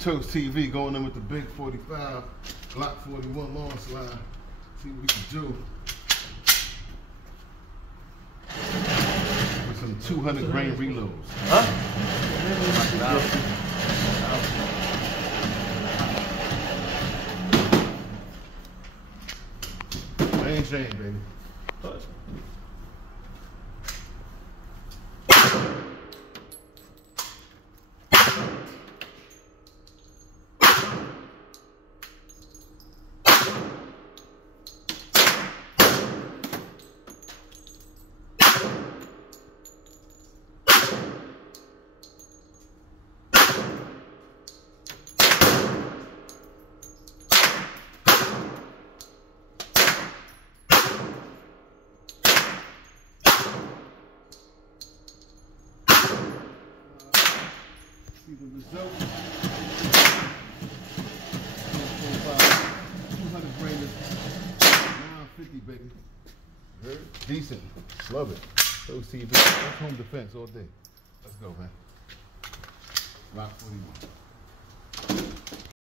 Toast TV going in with the big 45, Glock 41 long slide. See what we can do. With some 200 grain reloads. Huh? Ain't shame, baby. Touch. See the result. 200 grain is 950, baby. Heard? Decent. Love it. Toast TV. That's home defense all day. Let's go, man. Glock 41.